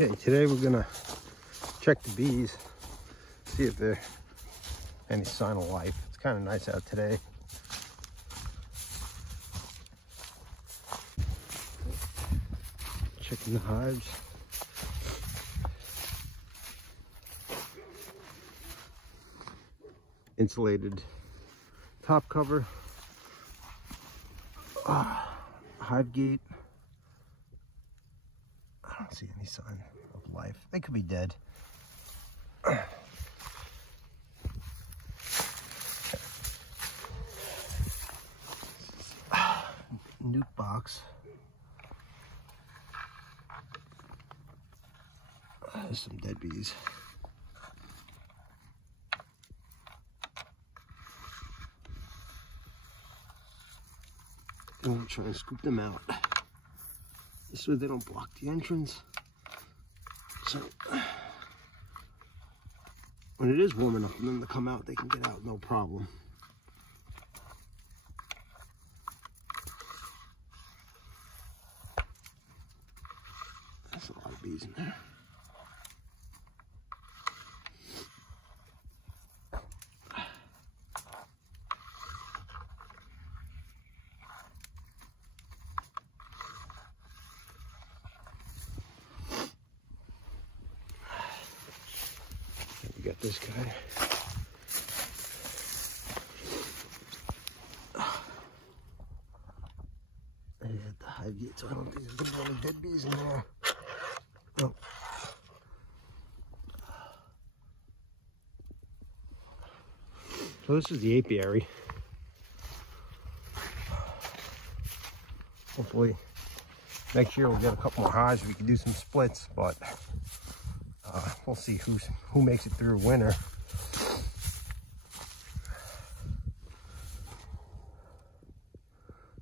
Okay, today we're gonna check the bees, see if there's any sign of life. It's kind of nice out today. Checking the hives. Insulated top cover. Hive gate. I don't see any sign of life. They could be dead. Nuke box. There's some dead bees. I'm gonna try and scoop them out. This way they don't block the entrance. So when it is warm enough for them to come out, they can get out no problem. There's a lot of bees in there. We got this guy. I hit the hive gate, so I don't think there's gonna be any dead bees in there. Oh. So this is the apiary. Hopefully next year we'll get a couple more hives. We can do some splits, but we'll see who makes it through winter.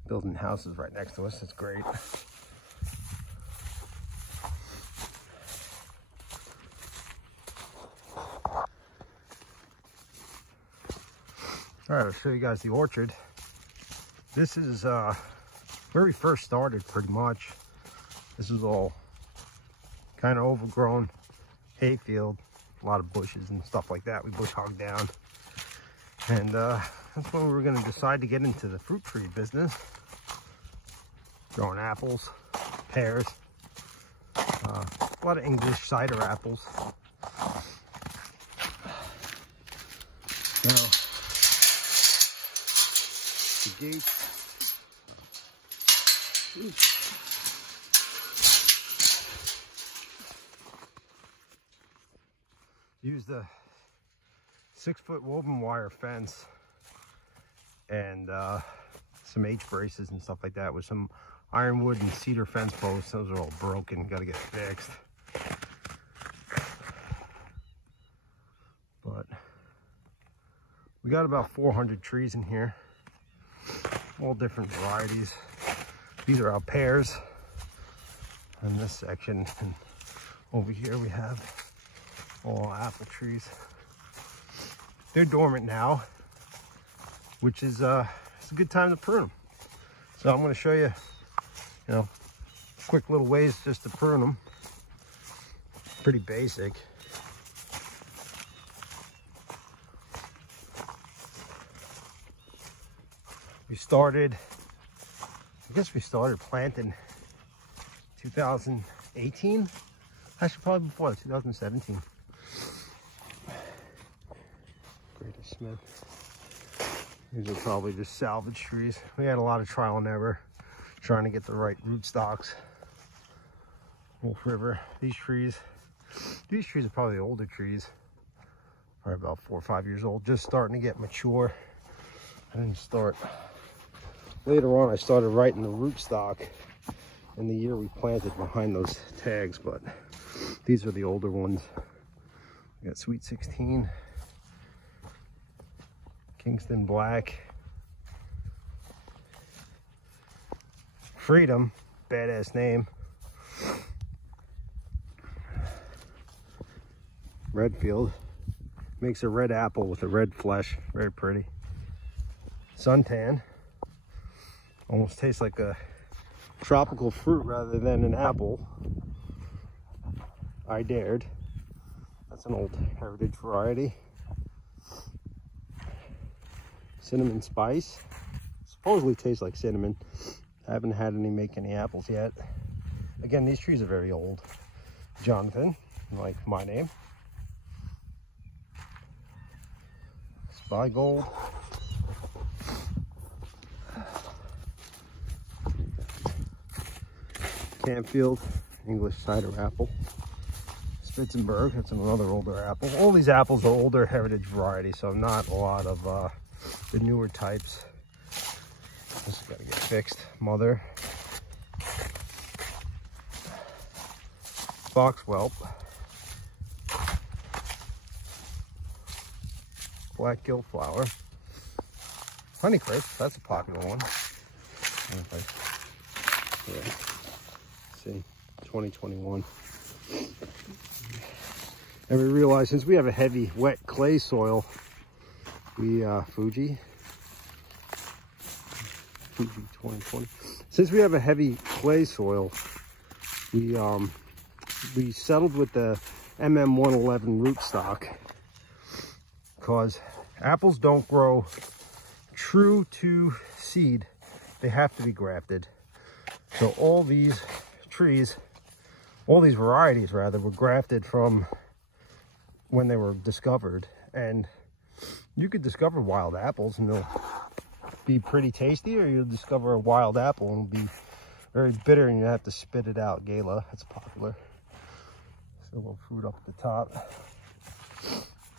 Building houses right next to us, that's great. All right, I'll show you guys the orchard. This is where we first started, pretty much. This is all kind of overgrown hayfield, a lot of bushes and stuff like that. We bush hogged down, and that's when we were going to decide to get into the fruit tree business, growing apples, pears, a lot of English cider apples. Now the gate. Used a 6-foot woven wire fence and some H braces and stuff like that with some ironwood and cedar fence posts. Those are all broken, got to get fixed. But we got about 400 trees in here, all different varieties. These are our pears in this section, and over here we have all apple trees. They're dormant now, which is it's a good time to prune them. So I'm going to show you, quick little ways just to prune them. Pretty basic. I guess we started planting 2018. Actually, probably before 2017. Greatest Smith. These are probably just salvage trees. We had a lot of trial and error trying to get the right rootstocks. Wolf River. These trees are probably older trees. Probably about 4 or 5 years old. Just starting to get mature. I didn't start. Later on, I started writing the rootstock in the year we planted behind those tags, but these are the older ones. We got Sweet 16, Kingston Black, Freedom, badass name, Redfield, makes a red apple with a red flesh, very pretty. Suntan, almost tastes like a tropical fruit rather than an apple. I dared. That's an old heritage variety. Cinnamon spice. Supposedly tastes like cinnamon. I haven't had any make any apples yet. Again, these trees are very old. Jonathan, like my name. Spy Gold. Campfield, English cider apple. Spitzenberg, that's another older apple. All these apples are older heritage varieties, so not a lot of the newer types. This has got to get fixed. Mother. Foxwhelp. Black gillflower. Honeycrisp, that's a popular one. Yeah. See, 2021. And we realize since we have a heavy wet clay soil, we Fuji 2020. Since we have a heavy clay soil, we settled with the MM111 rootstock because apples don't grow true to seed. They have to be grafted. So all these trees, all these varieties rather, were grafted from when they were discovered. And you could discover wild apples and they'll be pretty tasty, or you'll discover a wild apple and it'll be very bitter and you have to spit it out. Gala, that's popular. So a little fruit up at the top.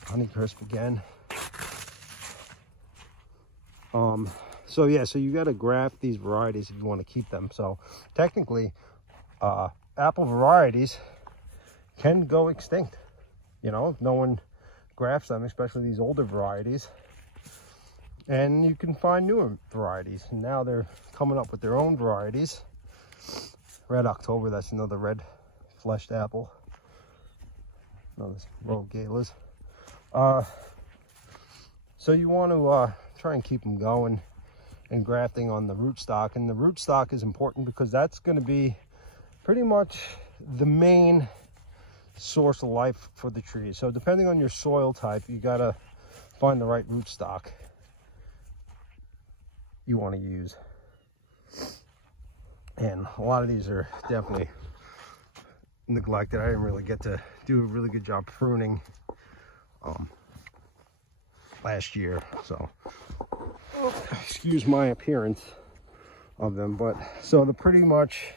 Honeycrisp again. So yeah, so you got to graft these varieties if you want to keep them. So technically, apple varieties can go extinct, you know, if no one grafts them, especially these older varieties. And you can find newer varieties. And now they're coming up with their own varieties. Red October, that's another red fleshed apple. Another row of galas. So you want to try and keep them going and grafting on the rootstock. And the rootstock is important because that's going to be pretty much the main source of life for the trees. So depending on your soil type, you got to find the right rootstock you want to use. And a lot of these are definitely neglected. I didn't really get to do a really good job pruning last year, so excuse my appearance of them. But so the pretty much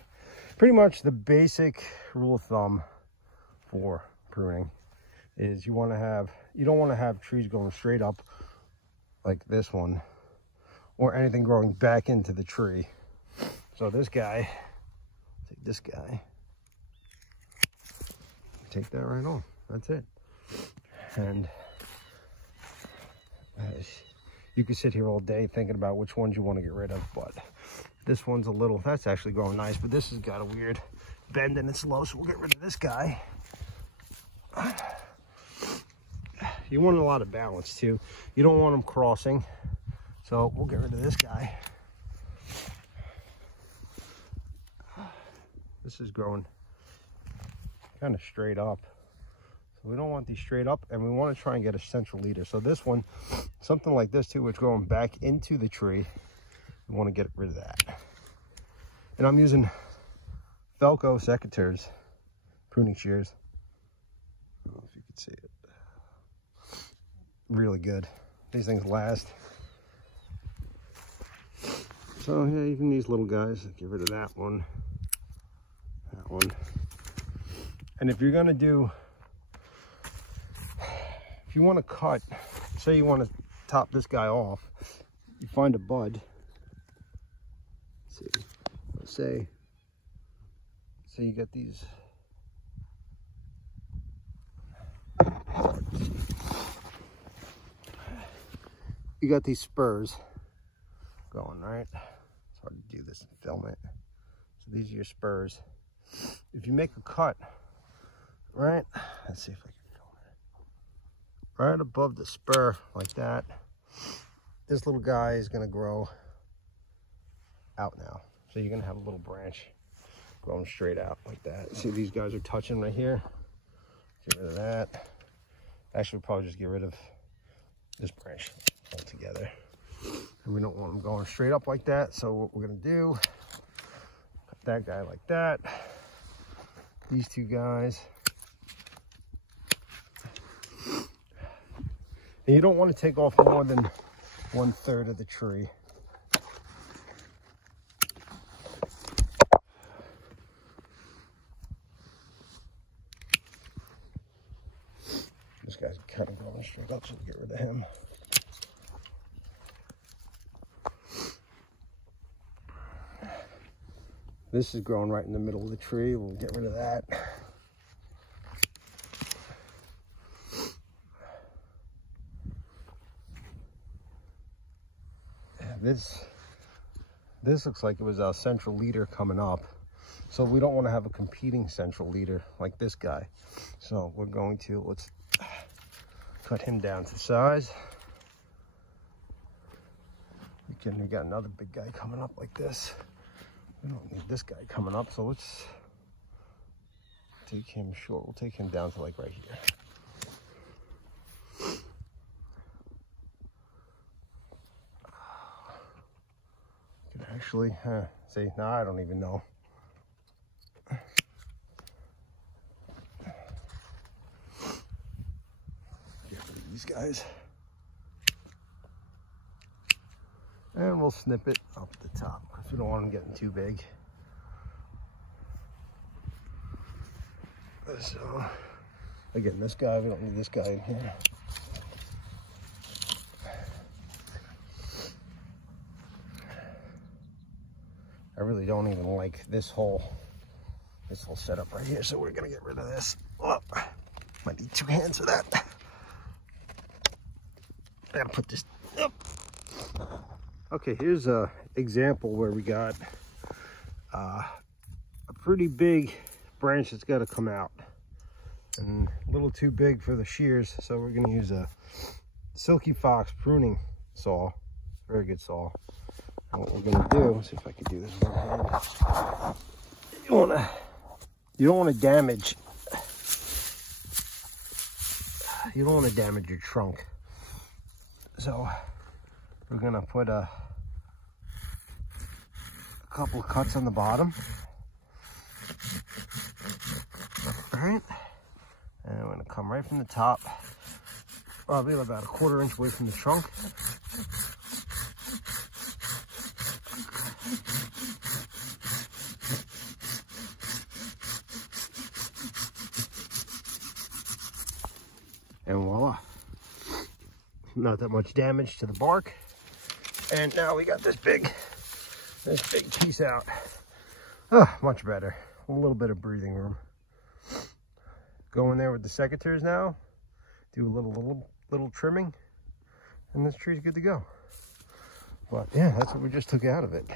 the basic rule of thumb for pruning is you don't want to have trees going straight up like this one, or anything growing back into the tree. So this guy, take this guy, take that right on. That's it. And you can sit here all day thinking about which ones you want to get rid of, but this one's a little, that's actually growing nice, but this has got a weird bend and it's low, so we'll get rid of this guy. You want a lot of balance too. You don't want them crossing, so we'll get rid of this guy. This is growing kind of straight up. So we don't want these straight up, and we want to try and get a central leader. So this one, something like this too, which is going back into the tree, we want to get rid of that. And I'm using Felco secateurs pruning shears. I don't know if you can see it. Really good. These things last. So yeah, even these little guys, get rid of that one. That one. And if you're gonna do, if you want to cut, say you want to top this guy off, you find a bud. Let's see. Let's say you get these. You got these spurs going, right? It's hard to do this and film it. So these are your spurs. If you make a cut, right? Let's see if I can film it. Right above the spur, like that. This little guy is gonna grow out now. So you're gonna have a little branch growing straight out like that. See, these guys are touching right here. Get rid of that. Actually, we'll probably just get rid of this branch altogether. And we don't want them going straight up like that. So what we're gonna do, cut that guy like that. These two guys. And you don't want to take off more than 1/3 of the tree. This guy's kind of going straight up, so we'll get rid of him. This is growing right in the middle of the tree. We'll get rid of that. This looks like it was our central leader coming up. So we don't want to have a competing central leader like this guy. So we're going to, let's cut him down to size. We got another big guy coming up like this. We don't need this guy coming up, so let's take him short. We'll take him down to like right here. You can actually, see, now I don't even know. Get rid of these guys. And we'll snip it up the top because we don't want them getting too big. So, again, this guy, we don't need this guy in here. I really don't even like this whole setup right here, so we're gonna get rid of this. Oh, might need 2 hands for that. I gotta put this up. Okay, here's a example where we got a pretty big branch that's got to come out, and a little too big for the shears, so we're going to use a Silky Fox pruning saw. Very good saw. And what we're going to do, let's see if I can do this with my hand. You don't want to damage your trunk. So we're going to put a couple of cuts on the bottom. All right. And we're going to come right from the top, probably about 1/4 inch away from the trunk. And voila. Not that much damage to the bark. And now we got this big piece out. Oh, much better. A little bit of breathing room. Go in there with the secateurs now. Do a little trimming, and this tree's good to go. But yeah, that's what we just took out of it.